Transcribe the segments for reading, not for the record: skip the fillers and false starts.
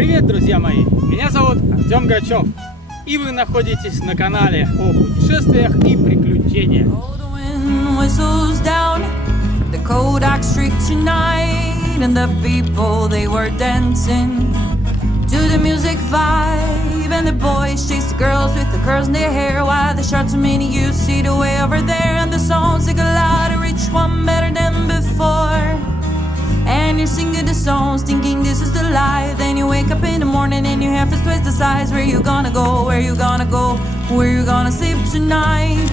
Привет, друзья мои! Меня зовут Артем Гачев, и вы находитесь на канале о путешествиях и приключениях. And the boys chase the girls with the curls in their hair. Why they shot so many you see the way over there. And the songs take a lot of each one better than before. And you're singing the songs thinking this is the life. Then you wake up in the morning and your half is twice the size. Where you gonna go, where you gonna go, where you gonna sleep tonight.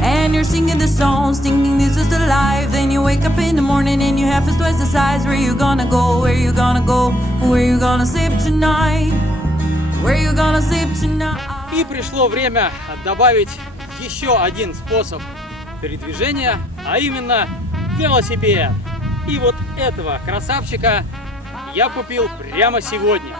And you're singing the songs thinking this is the life. Then you wake up in the morning and your half is twice the size. Where you gonna go, where you gonna go, where you gonna sleep tonight. И пришло время добавить еще один способ передвижения, а именно велосипед. И вот этого красавчика я купил прямо сегодня.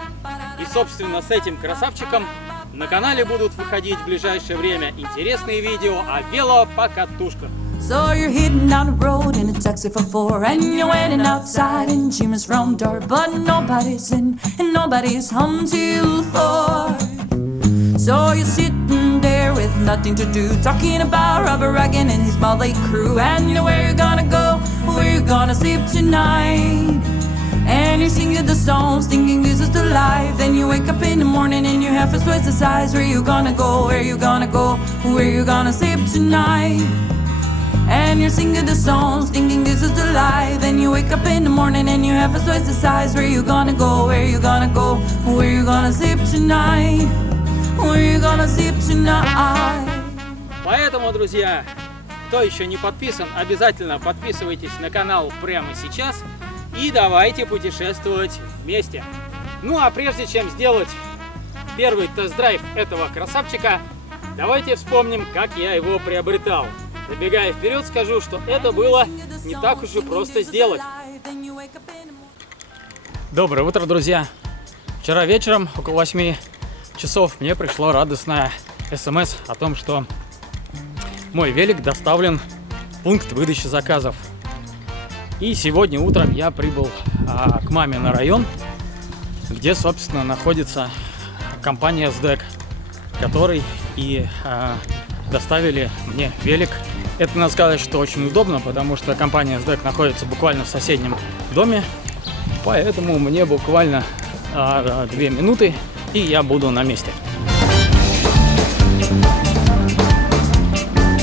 И, собственно, с этим красавчиком на канале будут выходить в ближайшее время интересные видео о велопокатушках. So you're heading down the road in a taxi for four, and you're waiting outside in Jimmy's front door, but nobody's in and nobody's home till 4. So you're sitting there with nothing to do, talking about Robert Reagan and his motley crew, and you know where you're gonna go, where you're gonna sleep tonight. And you're singing the songs, thinking this is the life. Then you wake up in the morning and your half is twice the size. Where you gonna go, where you gonna go, where you gonna sleep tonight. And you're singing the songs, thinking this is the life. Then you wake up in the morning and your half is twice the size. Where you gonna go, where you gonna go, where you gonna sleep tonight, where you gonna sleep tonight. Поэтому, друзья, кто еще не подписан, обязательно подписывайтесь на канал прямо сейчас и давайте путешествовать вместе. Ну а прежде чем сделать первый тест-драйв этого красавчика, давайте вспомним, как я его приобретал. Забегая вперед, скажу, что это было не так уж и просто сделать. Доброе утро, друзья! Вчера вечером, около 8 часов, мне пришло радостное СМС о том, что мой велик доставлен в пункт выдачи заказов. И сегодня утром я прибыл к маме на район, где, собственно, находится компания СДЭК, который и доставили мне велик. Это, надо сказать, что очень удобно, потому что компания СДЭК находится буквально в соседнем доме. Поэтому мне буквально 2 минуты, и я буду на месте.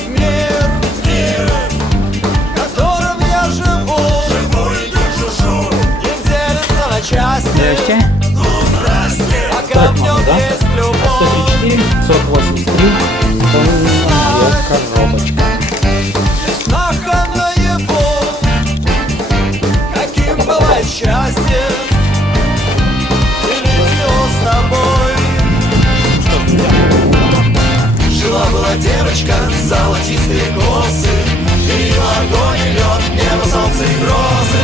Мир, в котором я живу, не делится на части. Здрасте. Ну, здрасте. Пока Так, в нем да? есть любовь. 183, 183, коробочка. Снах наяву, каким бывает счастье, делить его с тобой. Жила-была девочка, золотистые косы, и огонь, и лед, небо, солнце и грозы.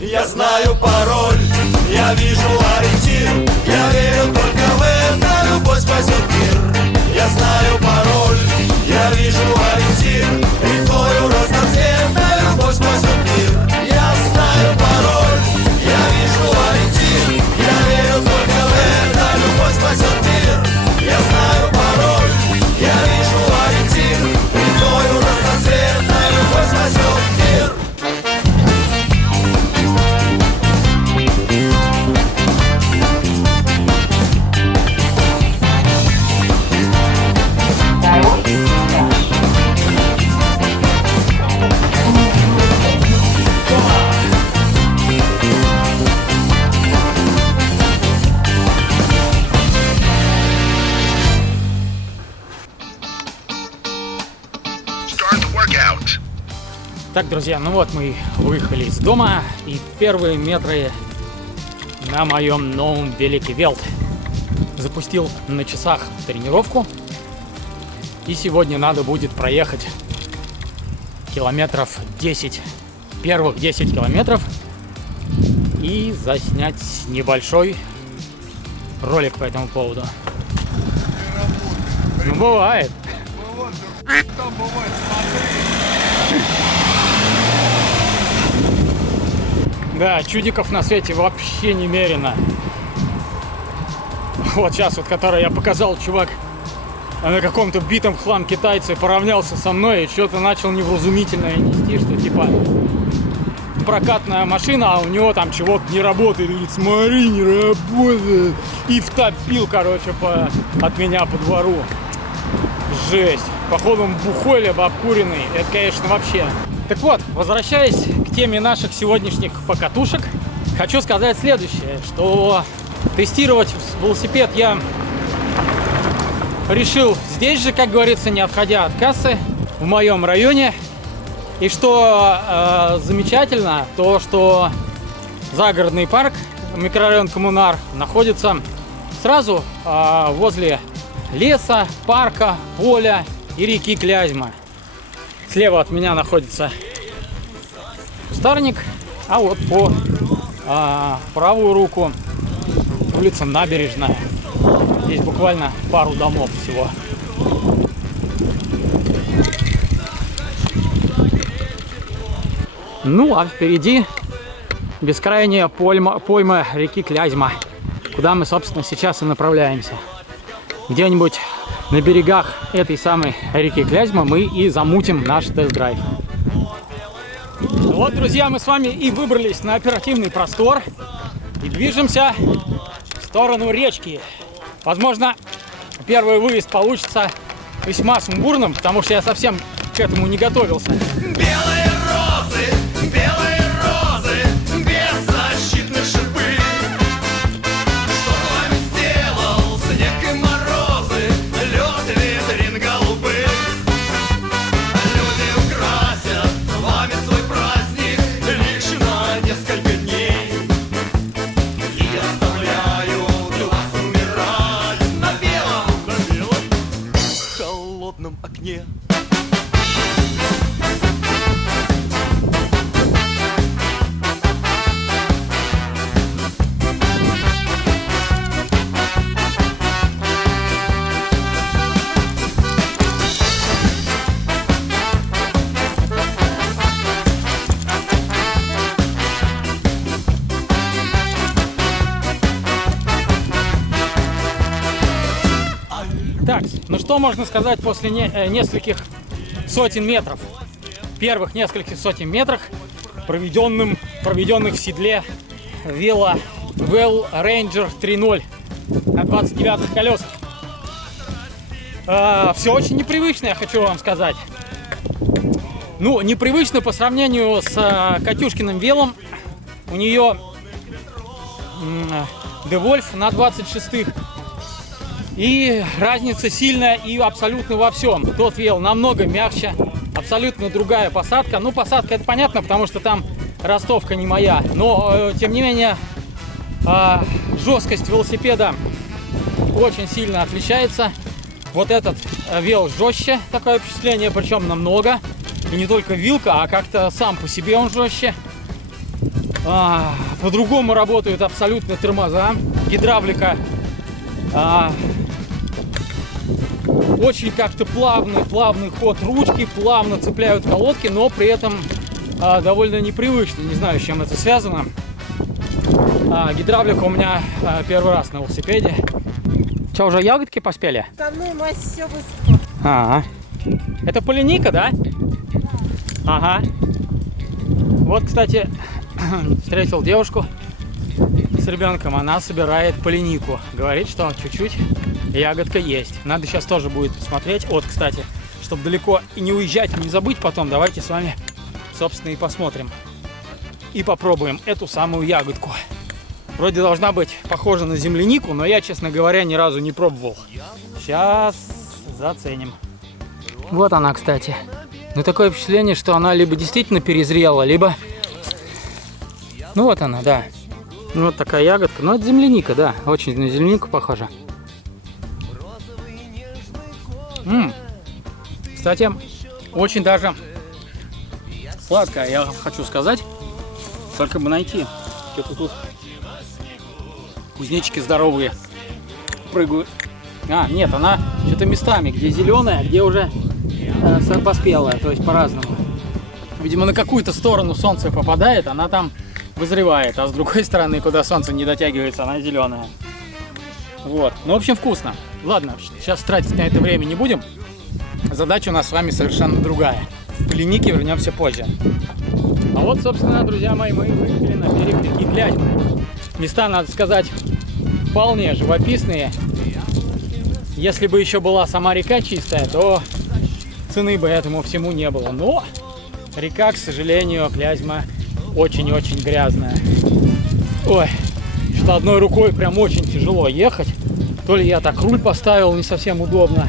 Я знаю пароль, я вижу ориентир, я верю только в это, любовь спасет мир. Я знаю пароль, я вижу ориентир, рекою разноцветной любовь спасет мир. Я знаю пароль, я вижу ориентир, я верю только в это, любовь спасет мир. Я знаю пароль, я вижу ориентир, рекою разноцветной любовь спасет мир. Так, друзья, ну вот мы выехали из дома, и первые метры на моем новом велике Велт. Запустил на часах тренировку, и сегодня надо будет проехать километров 10, первых 10 километров, и заснять небольшой ролик по этому поводу. Ну, бывает. Да, чудиков на свете вообще немерено. Вот сейчас вот, который я показал, чувак на каком-то битом хлам китайце поравнялся со мной и что-то начал невразумительное нести, что типа прокатная машина, а у него там чего-то не работает. И говорит, смотри, не работает. И втопил, короче, от меня по двору. Жесть. Походу он бухой либо обкуренный. Это, конечно, вообще. Так вот, возвращаясь к теме наших сегодняшних покатушек, хочу сказать следующее, что тестировать велосипед я решил здесь же, как говорится, не отходя от кассы, в моем районе. И что замечательно, то что загородный парк, микрорайон Коммунар, находится сразу возле леса, парка, поля и реки Клязьма. Слева от меня находится кустарник, а вот по правую руку улица Набережная. Здесь буквально пару домов всего. Ну, а впереди бескрайняя пойма реки Клязьма, куда мы, собственно, сейчас и направляемся. Где-нибудь на берегах этой самой реки Клязьма мы и замутим наш тест-драйв. Вот, друзья, мы с вами и выбрались на оперативный простор и движемся в сторону речки. Возможно, первый выезд получится весьма сумбурным, потому что я совсем к этому не готовился. Белые розы, беззащитны шипы. Что с вами сделал снег и морозы, лед, ветрин, голубы? Люди украсят вами свой праздник лишь на несколько дней и оставляют вас умирать на белом холодном окне. Так, ну что можно сказать после нескольких сотен метров? Первых нескольких сотен метров, проведенных в седле Velo Ranger 3.0 на 29-х колесах. Все очень непривычно, я хочу вам сказать. Ну, непривычно по сравнению с Катюшкиным велом. У нее DeWolf на 26-х. И разница сильная и абсолютно во всем. Тот вел намного мягче, абсолютно другая посадка. Ну, посадка это понятно, потому что там ростовка не моя. Но, тем не менее, жесткость велосипеда очень сильно отличается. Вот этот вел жестче, такое впечатление, причем намного. И не только вилка, а как-то сам по себе он жестче. По-другому работают абсолютно тормоза. Гидравлика очень как-то плавный ход ручки, плавно цепляют колодки, но при этом довольно непривычно. Не знаю, с чем это связано. Гидравлика у меня первый раз на велосипеде. Что, уже ягодки поспели? Основную массу все высохло. Это полиника, да? Ага. Вот, кстати, встретил девушку с ребенком, она собирает полинику. Говорит, что чуть-чуть ягодка есть. Надо сейчас тоже будет посмотреть. Вот, кстати, чтобы далеко и не уезжать, не забыть потом, давайте с вами, собственно, и посмотрим. И попробуем эту самую ягодку. Вроде должна быть похожа на землянику, но я, честно говоря, ни разу не пробовал. Сейчас заценим. Вот она, кстати. Ну, такое впечатление, что она либо действительно перезрела, либо... Ну, вот она, да. Ну, вот такая ягодка. Ну, это земляника, да. Очень на землянику похожа. Кстати, очень даже сладкая, я хочу сказать. Только бы найти. Что-то тут кузнечики здоровые прыгают. Нет, она что-то местами, где зеленая, где уже поспелая, то есть по-разному. Видимо, на какую-то сторону солнце попадает, она там вызревает, а с другой стороны, куда солнце не дотягивается, она зеленая. Вот. Ну, в общем, вкусно. Ладно, сейчас тратить на это время не будем. Задача у нас с вами совершенно другая. В Поляники вернемся позже. А вот, собственно, друзья мои, мы выехали на берег реки Клязьмы. Места, надо сказать, вполне живописные. Если бы еще была сама река чистая, то цены бы этому всему не было. Но река, к сожалению, Клязьма очень-очень грязная. Ой, что одной рукой прям очень тяжело ехать. То ли я так руль поставил не совсем удобно,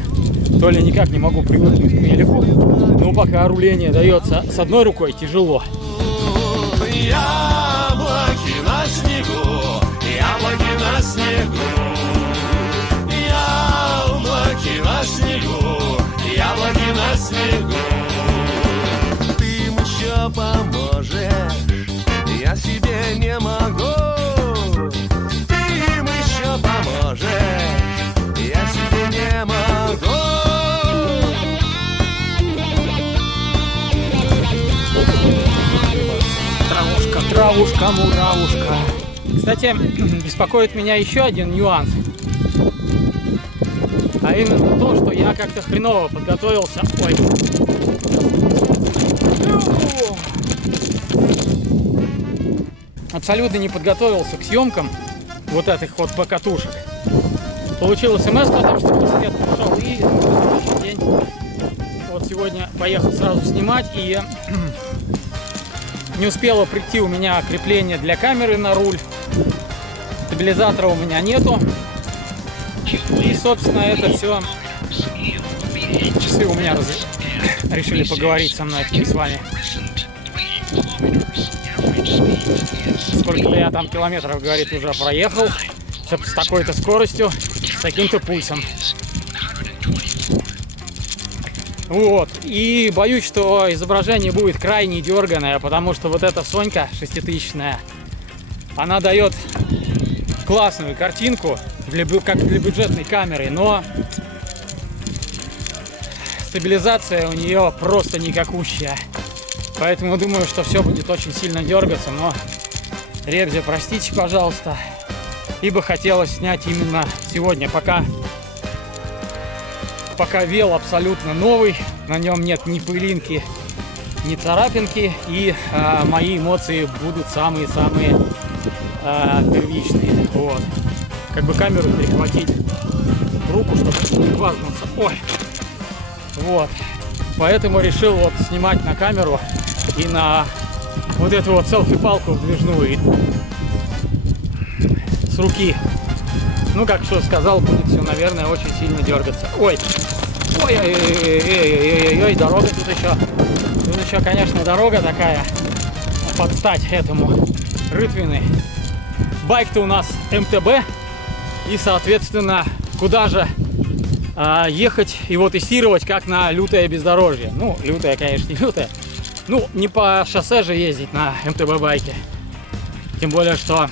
то ли никак не могу привыкнуть к велику. Но пока руление дается с одной рукой, тяжело. Яблоки на снегу, яблоки на снегу, яблоки на снегу, яблоки на снегу. Ты им еще поможешь, я себе не могу. Ты им еще поможешь, я себе не могу. Травушка, муравушка. Кстати, беспокоит меня еще один нюанс. А именно то, что я как-то хреново подготовился. Ой. Абсолютно не подготовился к съемкам вот этих вот покатушек. Получил смс о том, что свет пришел, и на следующий день вот сегодня поехал сразу снимать, и не успело прийти у меня крепление для камеры на руль. Стабилизатора у меня нету. И, собственно, это все. Часы у меня решили поговорить со мной с вами. Сколько я там километров, говорит, уже проехал. С такой-то скоростью, с таким-то пульсом. Вот. И боюсь, что изображение будет крайне дерганое, потому что вот эта Сонька 6000-я, она дает классную картинку, как для бюджетной камеры, но стабилизация у нее просто никакущая. Поэтому думаю, что все будет очень сильно дергаться, но ребзя, простите, пожалуйста, ибо хотелось снять именно сегодня, пока вел абсолютно новый, на нем нет ни пылинки, ни царапинки, и мои эмоции будут самые-самые первичные. Вот. Как бы камеру перехватить в руку, чтобы не гвазнуться. Ой! Вот. Поэтому решил вот снимать на камеру и на вот эту вот селфи-палку вдвижную с руки. Ну, как что сказал, будет все, наверное, очень сильно дергаться. Ой! Ой-ой-ой-ой-ой-ой, дорога тут еще. Тут еще, конечно, дорога такая под стать этому рытвины. Байк-то у нас МТБ. И, соответственно, куда же ехать его тестировать, как на лютое бездорожье. Ну, лютое, конечно, не лютое. Ну, не по шоссе же ездить на МТБ байке. Тем более, что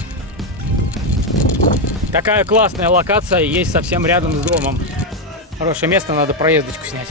такая классная локация есть совсем рядом с домом. Хорошее место, надо проездочку снять.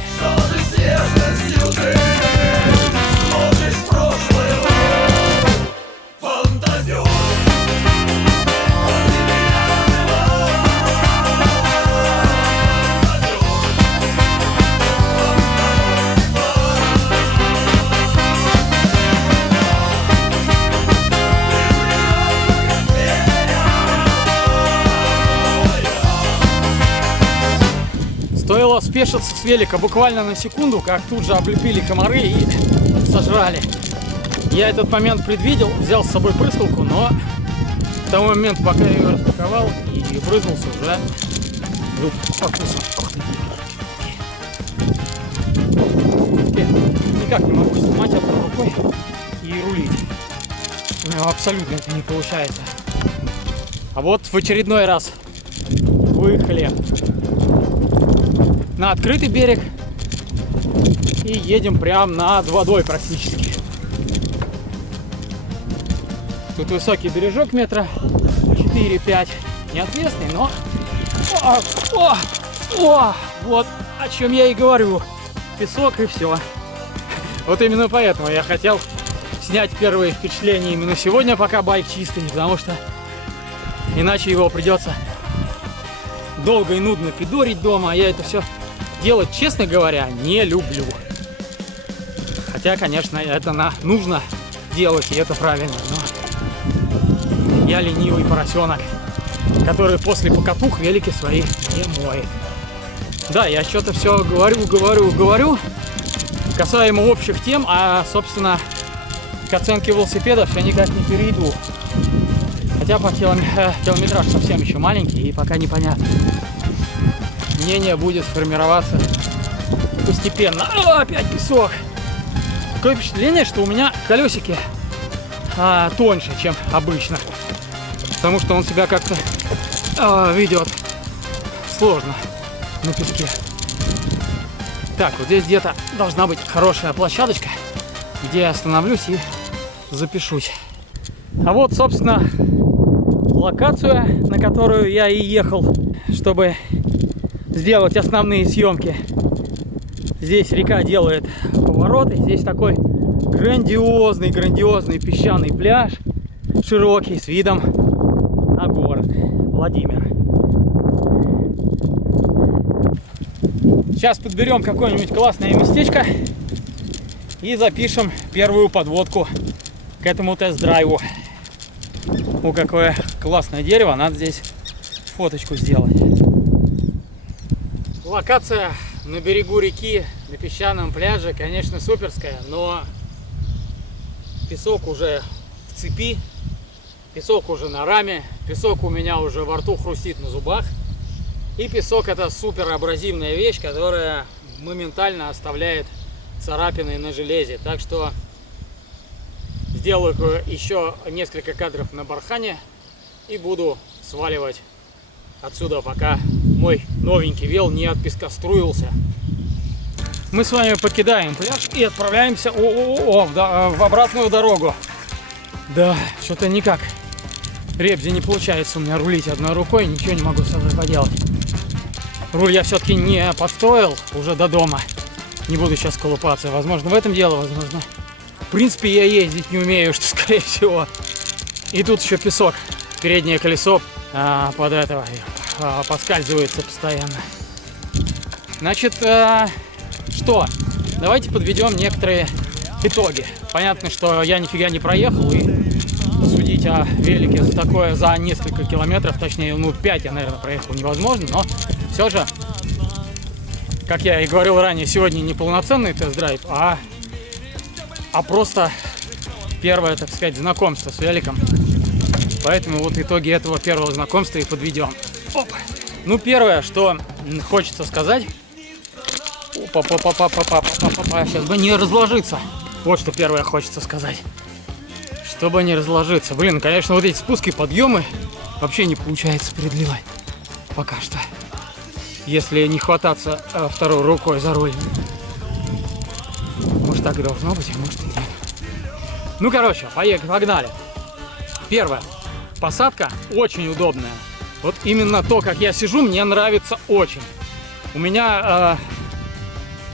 Стоило спешиться с велика буквально на секунду, как тут же облепили комары и сожрали. Я этот момент предвидел, взял с собой прыскалку, но в тот момент, пока я ее распаковал и брызнулся, уже был покусан. Никак не могу снимать одной рукой и рулить. У меня абсолютно это не получается. А вот в очередной раз выехали на открытый берег и едем прям над водой практически. Тут высокий бережок метра 4-5, не отвесный, но вот о чем я и говорю. Песок и все. Вот именно поэтому я хотел снять первые впечатления именно сегодня, пока байк чистый, потому что иначе его придется долго и нудно пидорить дома. Я это все делать, честно говоря, не люблю. Хотя, конечно, это нужно делать, и это правильно. Но я ленивый поросенок, который после покатух велики свои не моет. Да, я что-то все говорю, касаемо общих тем, а, собственно, к оценке велосипеда все никак не перейду. Хотя по километраж совсем еще маленький и пока непонятно. Мнение будет формироваться постепенно. О, опять песок! Такое впечатление, что у меня колесики тоньше, чем обычно. Потому что он себя как-то ведет сложно на песке. Так, вот здесь где-то должна быть хорошая площадочка, где я остановлюсь и запишусь. А вот, собственно, локацию, на которую я и ехал, чтобы сделать основные съемки. Здесь река делает повороты. Здесь такой грандиозный песчаный пляж, широкий, с видом на город Владимир. Сейчас подберем какое-нибудь классное местечко и запишем первую подводку к этому тест-драйву. О, какое классное дерево, надо здесь фоточку сделать. Локация на берегу реки, на песчаном пляже, конечно, суперская, но песок уже в цепи, песок уже на раме, песок у меня уже во рту хрустит на зубах. И песок — это супер абразивная вещь, которая моментально оставляет царапины на железе. Так что сделаю еще несколько кадров на бархане и буду сваливать отсюда, пока мой новенький вел не отпескоструился. Мы с вами покидаем пляж и отправляемся в обратную дорогу. Да, что-то никак ребзи не получается у меня рулить одной рукой, ничего не могу с собой поделать. Руль я все-таки не подстроил уже до дома. Не буду сейчас колупаться. Возможно, в этом дело, возможно. В принципе, я ездить не умею, что скорее всего. И тут еще песок. Переднее колесо под этого поскальзывается постоянно. Значит, что? Давайте подведем некоторые итоги. Понятно, что я нифига не проехал, и судить о велике за несколько километров, точнее, 5 я, наверное, проехал, невозможно, но все же, как я и говорил ранее, сегодня не полноценный тест-драйв, а просто первое, так сказать, знакомство с великом. Поэтому вот итоги этого первого знакомства и подведем. Оп. Ну, первое, что хочется сказать, сейчас бы не разложиться. Вот что первое хочется сказать. Чтобы не разложиться. Блин, конечно, вот эти спуски, подъемы вообще не получается преодолевать. Пока что. Если не хвататься второй рукой за руль. Может, так и должно быть, а может и нет. Ну, короче, погнали. Первое. Посадка очень удобная. Вот именно то, как я сижу, мне нравится очень. У меня...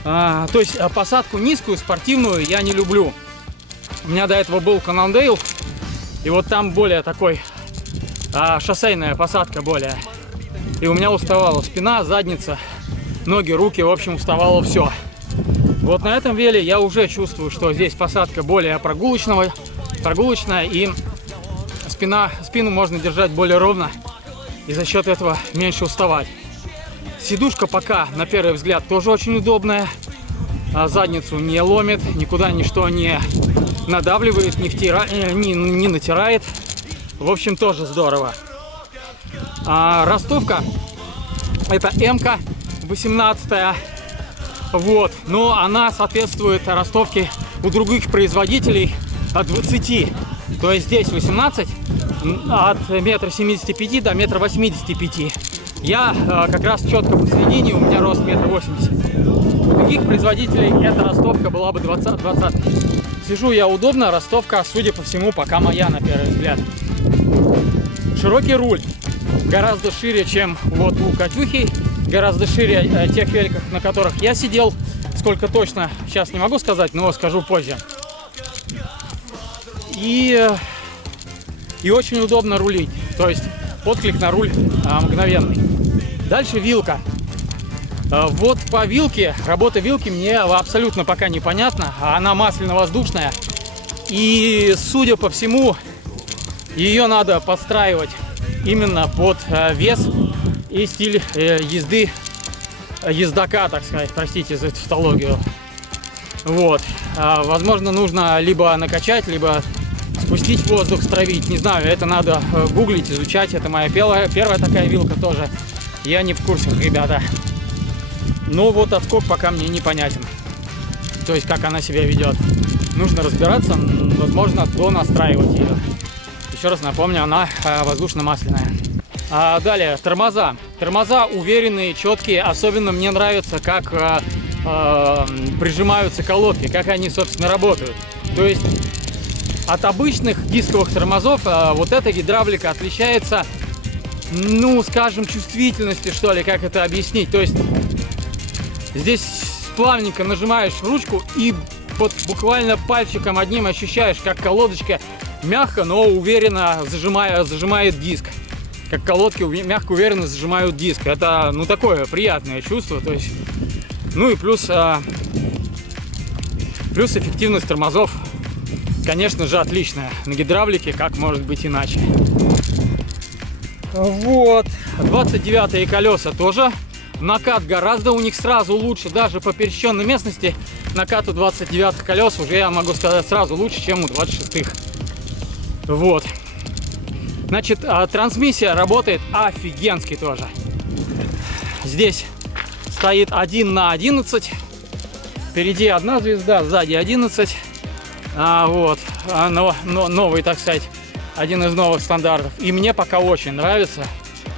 то есть посадку низкую, спортивную я не люблю. У меня до этого был Канандейл, и вот там более такой шоссейная посадка более. И у меня уставала спина, задница, ноги, руки, в общем, уставало все. Вот на этом веле я уже чувствую, что здесь посадка более прогулочная, и спину можно держать более ровно, и за счет этого меньше уставать. Сидушка пока, на первый взгляд, тоже очень удобная. Задницу не ломит, никуда ничто не надавливает, не натирает. В общем, тоже здорово. Ростовка — это М-ка 18-я. Вот. Но она соответствует ростовке у других производителей от 20. То есть здесь 18 от 1,75 до 1,85 м. Я как раз четко посередине, у меня рост 1,80 м. У других производителей эта ростовка была бы 20. Сижу я удобно, ростовка, судя по всему, пока моя на первый взгляд. Широкий руль, гораздо шире, чем вот у Катюхи, гораздо шире тех великов, на которых я сидел. Сколько точно, сейчас не могу сказать, но скажу позже. И очень удобно рулить, то есть отклик на руль мгновенный. Дальше вилка. Вот по вилке, работа вилки мне абсолютно пока непонятна. Она масляно-воздушная. И, судя по всему, ее надо подстраивать именно под вес и стиль езды ездока, так сказать. Простите за тавтологию. Вот. Возможно, нужно либо накачать, либо спустить воздух, стравить. Не знаю, это надо гуглить, изучать. Это моя первая такая вилка тоже. Я не в курсе, ребята. Но вот отскок пока мне непонятен. То есть, как она себя ведет. Нужно разбираться, возможно, донастраивать ее. Еще раз напомню, она воздушно-масляная. Далее, тормоза. Тормоза уверенные, четкие. Особенно мне нравится, как прижимаются колодки, как они, собственно, работают. То есть, от обычных дисковых тормозов вот эта гидравлика отличается, ну, скажем, чувствительностью, что ли, как это объяснить. То есть, здесь плавненько нажимаешь ручку и вот буквально пальчиком одним ощущаешь, как колодочка мягко, но уверенно зажимает диск. Как колодки мягко, уверенно зажимают диск. Это, ну, такое приятное чувство. То есть, ну и плюс эффективность тормозов, конечно же, отличная. На гидравлике, как может быть иначе. Вот. 29-е колеса тоже. Накат гораздо у них сразу лучше. Даже по пересеченной местности накат у 29-х колес уже, я могу сказать, сразу лучше, чем у 26-х. Вот. Значит, трансмиссия работает офигенски тоже. Здесь стоит 1 на 11. Впереди одна звезда, сзади 11. Вот. Новый, так сказать, один из новых стандартов. И мне пока очень нравится.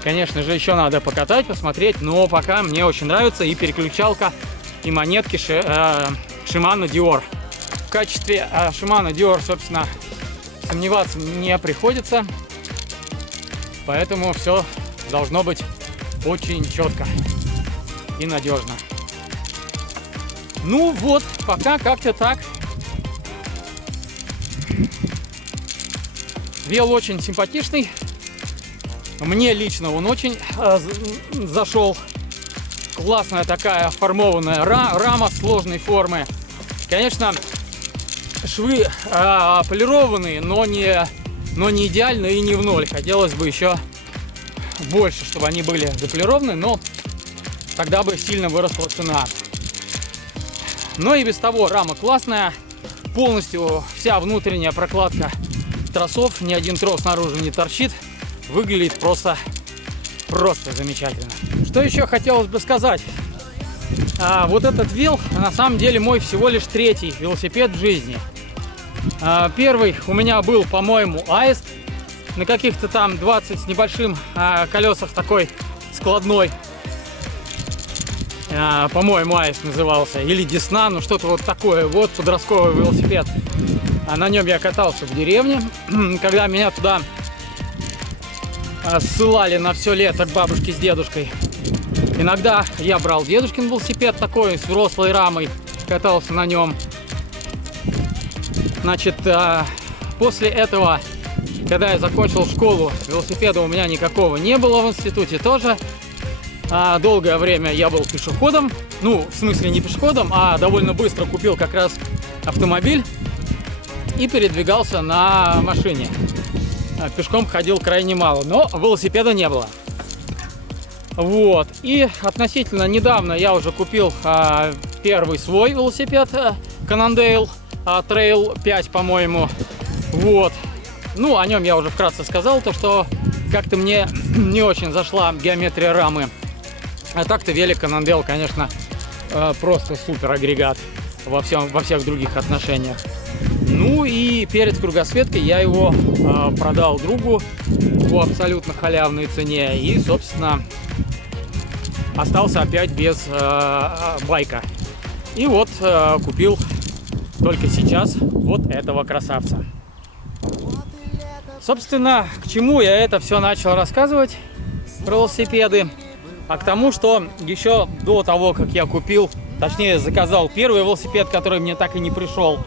Конечно же, еще надо покатать, посмотреть. Но пока мне очень нравится. И переключалка, и монетки Shimano Dior. В качестве Shimano Dior, собственно, сомневаться не приходится. Поэтому все должно быть очень четко и надежно. Ну вот, пока как-то так. Вел очень симпатичный. Мне лично он очень зашел. Классная такая формованная рама сложной формы. Конечно, швы полированные, но не идеальные и не в ноль. Хотелось бы еще больше, чтобы они были заполированы, но тогда бы сильно выросла цена. Но и без того рама классная. Полностью вся внутренняя прокладка тросов, ни один трос снаружи не торчит. Выглядит просто замечательно. Что еще хотелось бы сказать? Вот этот вел на самом деле мой всего лишь третий велосипед в жизни. Первый у меня был, по-моему, Аист. На каких-то там 20 с небольшим колесах, такой складной. По-моему, Аист назывался. Или Десна, ну что-то вот такое. Вот подростковый велосипед. На нем я катался в деревне. Когда меня туда ссылали на все лето к бабушке с дедушкой. Иногда я брал дедушкин велосипед такой, с взрослой рамой. Катался на нем. Значит, после этого, когда я закончил школу, велосипеда у меня никакого не было, в институте тоже. Долгое время я был пешеходом. Ну, в смысле не пешеходом, а довольно быстро купил как раз автомобиль и передвигался на машине. Пешком ходил крайне мало, но велосипеда не было. Вот. И относительно недавно я уже купил первый свой велосипед Cannondale Trail 5, по-моему. Вот. Ну, о нем я уже вкратце сказал, то что как-то мне не очень зашла геометрия рамы. А так-то велик Cannondale, конечно, просто супер агрегат во всех других отношениях. Ну и перед кругосветкой я его продал другу по абсолютно халявной цене. И, собственно, остался опять без байка. И вот купил только сейчас вот этого красавца. Собственно, к чему я это все начал рассказывать про велосипеды? А к тому, что еще до того, как я купил, точнее заказал первый велосипед, который мне так и не пришел,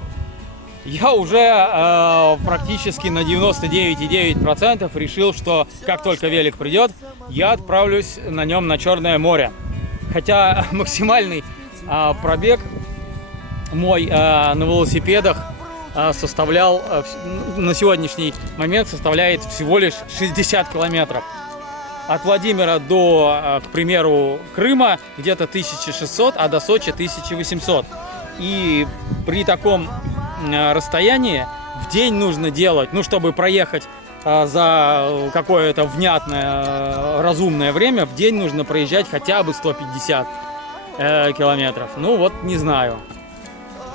я уже практически на 99,9% решил, что как только велик придет, я отправлюсь на нем на Черное море. Хотя максимальный пробег мой на велосипедах составлял на сегодняшний момент составляет всего лишь 60 километров. От Владимира до, к примеру, Крыма где-то 1600, а до Сочи 1800. И при таком расстоянии в день нужно делать, ну, чтобы проехать за какое-то внятное, разумное время, в день нужно проезжать хотя бы 150 километров. Ну вот, не знаю.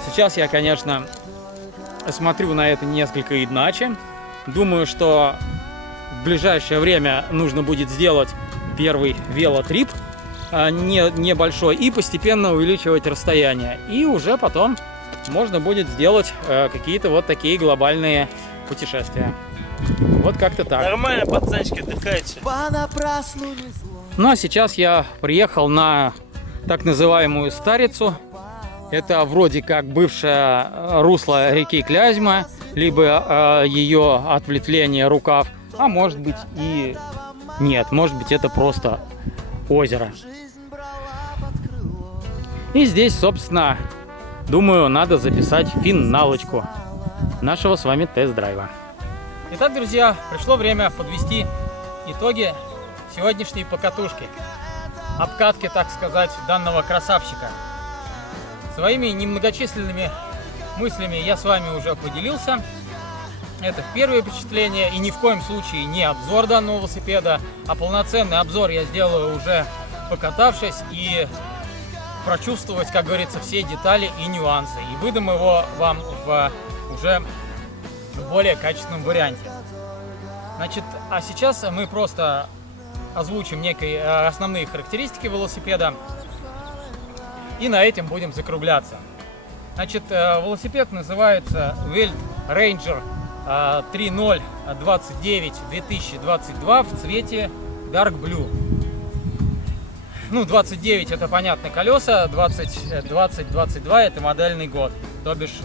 Сейчас я, конечно, смотрю на это несколько иначе. Думаю, что в ближайшее время нужно будет сделать первый велотрип небольшой и постепенно увеличивать расстояние. И уже потом можно будет сделать какие-то вот такие глобальные путешествия. Вот как-то так. Нормально, пацанчики, отдыхайте. Ну а сейчас я приехал на так называемую Старицу. Это вроде как бывшее русло реки Клязьма, либо ее ответвление рукав, а может быть и нет, может быть это просто озеро. И здесь, собственно, думаю, надо записать финалочку нашего с вами тест-драйва. Итак, друзья, пришло время подвести итоги сегодняшней покатушки. Обкатки, так сказать, данного красавчика. Своими немногочисленными мыслями я с вами уже поделился. Это первое впечатление, и ни в коем случае не обзор данного велосипеда, а полноценный обзор я сделаю уже покатавшись и прочувствовать, как говорится, все детали и нюансы. И выдам его вам уже в более качественном варианте. Значит, а сейчас мы просто озвучим некие основные характеристики велосипеда. И на этом будем закругляться. Значит, велосипед называется Welt Ranger 3029 2022 в цвете Dark Blue. Ну, 29 это понятно колеса, 2022 это модельный год, то бишь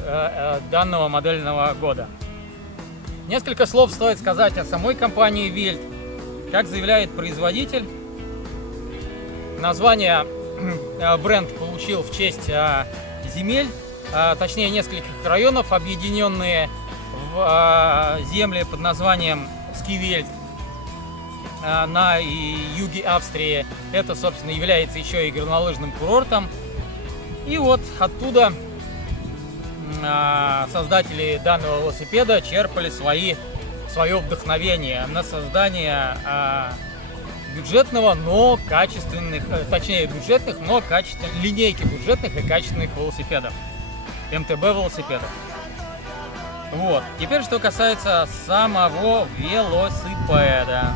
данного модельного года. Несколько слов стоит сказать о самой компании Welt. Как заявляет производитель, название бренд получил в честь земель, точнее нескольких районов, объединенные в земли под названием Скивельд на юге Австрии. Это, собственно, является еще и горнолыжным курортом. И вот оттуда создатели данного велосипеда черпали свое вдохновение на создание бюджетного, но качественных, точнее бюджетных, но качественных, линейки бюджетных и качественных велосипедов, МТБ велосипедов. Вот. Теперь, что касается самого велосипеда.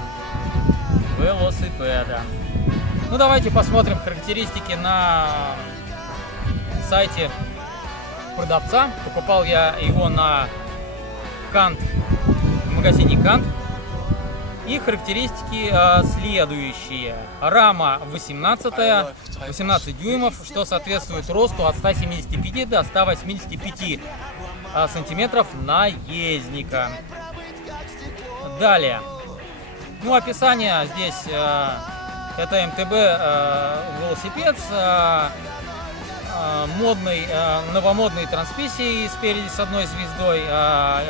Ну, давайте посмотрим характеристики на сайте продавца. Покупал я его на Кант, в магазине Кант. И характеристики следующие. Рама 18 дюймов, что соответствует росту от 175 до 185 сантиметров наездника. Далее. Ну, описание здесь. Это МТБ велосипед с новомодной трансмиссией спереди с одной звездой,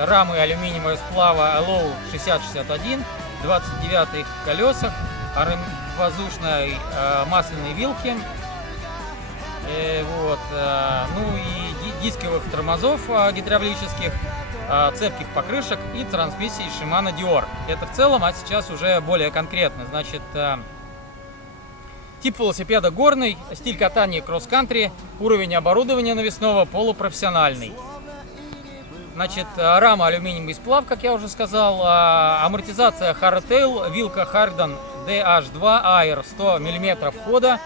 рамы алюминиевого сплава LO 6061, 29-х колесах, воздушной масляной вилки, вот, ну и дисковых тормозов гидравлических, цепких покрышек и трансмиссии Shimano Dior. Это в целом, а сейчас уже более конкретно. Значит, тип велосипеда горный, стиль катания кросс-кантри, уровень оборудования навесного полупрофессиональный. Значит, рама алюминиевый сплав, как я уже сказал, амортизация Hardtail, вилка Harden DH2 Air 100 мм хода,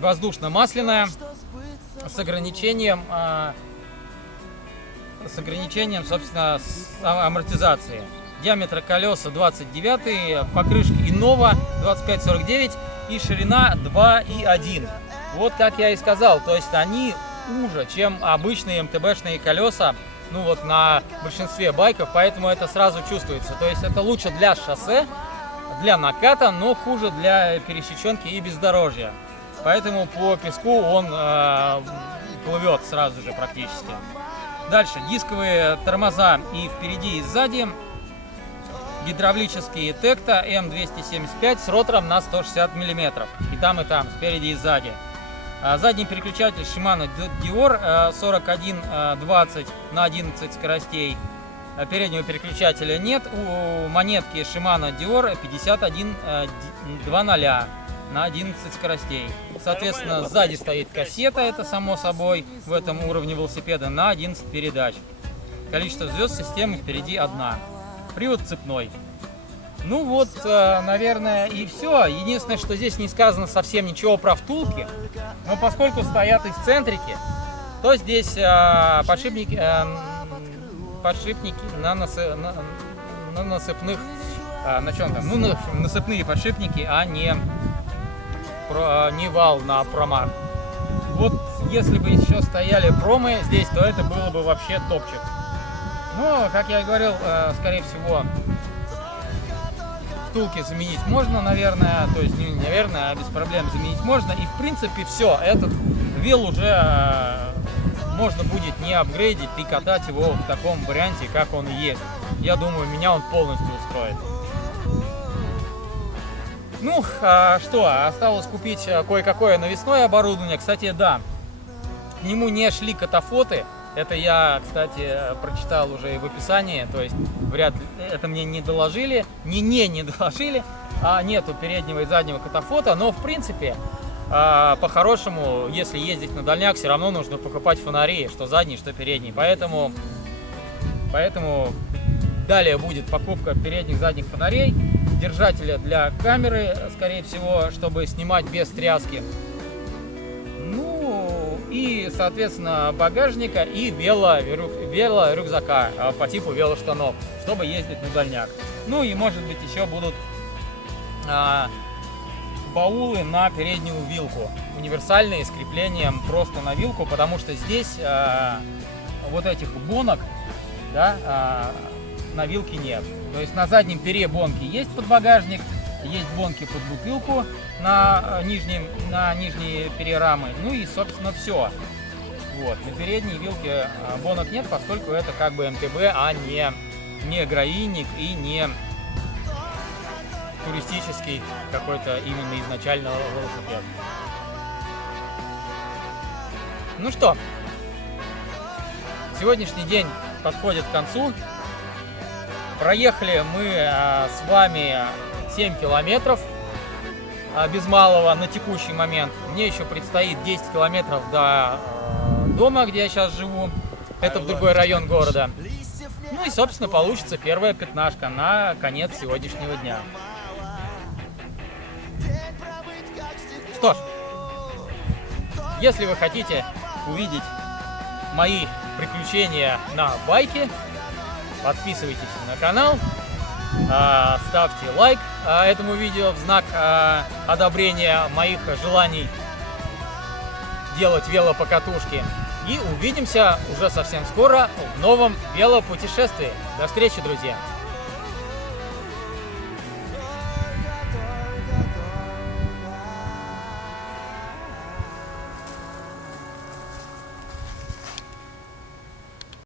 воздушно-масляная с ограничением, собственно, амортизации. Диаметр колеса 29, покрышки Innova 2549 и ширина 2,1. Вот как я и сказал, то есть они уже, чем обычные МТБшные колеса, ну вот на большинстве байков, поэтому это сразу чувствуется. То есть это лучше для шоссе, для наката, но хуже для пересеченки и бездорожья. Поэтому по песку он плывет сразу же практически. Дальше дисковые тормоза и впереди, и сзади. Гидравлические Tecta M275 с ротором на 160 мм. И там, спереди и сзади. Задний переключатель Shimano Dior 4120 на 11 скоростей. Переднего переключателя нет. У монетки Shimano Dior 5120 на 11 скоростей. Соответственно, сзади стоит кассета, это само собой, в этом уровне велосипеда, на 11 передач. Количество звезд системы впереди одна. Привод цепной. Ну вот, наверное, и все. Единственное, что здесь не сказано совсем ничего про втулки. Но поскольку стоят эксцентрики, то здесь подшипники на насыпных, на чем там? Ну, насыпные подшипники, а не вал на промах. Вот если бы еще стояли промы здесь, то это было бы вообще топчик. Но, как я и говорил, скорее всего, втулки заменить можно, наверное. То есть, не наверное, а без проблем заменить можно. И, в принципе, все. Этот вел уже можно будет не апгрейдить и катать его в таком варианте, как он и есть. Я думаю, меня он полностью устроит. Ну, что, осталось купить кое-какое навесное оборудование. Кстати, да, к нему не шли катафоты. Это я, кстати, прочитал уже и в описании. То есть, вряд ли, это мне не доложили. Не доложили. Нету переднего и заднего катафота. Но, в принципе, по-хорошему, если ездить на дальняк, все равно нужно покупать фонари. Что задний, что передний. Поэтому далее будет покупка передних, задних фонарей. Держателя для камеры, скорее всего, чтобы снимать без тряски. Ну и, соответственно, багажника и велорюкзака по типу велоштанов, чтобы ездить на дальняк. Ну и, может быть, еще будут баулы на переднюю вилку. Универсальные, с креплением просто на вилку, потому что здесь вот этих бонок, да, на вилке нет. То есть на заднем пере бонки есть под багажник, есть бонки под бутылку на нижние перерамы. Ну и, собственно, все. Вот. На передней вилке бонок нет, поскольку это как бы МТБ, а не гравийник и не туристический какой-то именно изначально велосипед. Ну что, сегодняшний день подходит к концу. Проехали мы с вами 7 километров без малого на текущий момент. Мне еще предстоит 10 километров до дома, где я сейчас живу. Это в другой район города. Ну и, собственно, получится первая пятнашка на конец сегодняшнего дня. Что ж, если вы хотите увидеть мои приключения на байке, подписывайтесь на канал, ставьте лайк этому видео в знак одобрения моих желаний делать велопокатушки. И увидимся уже совсем скоро в новом велопутешествии. До встречи, друзья!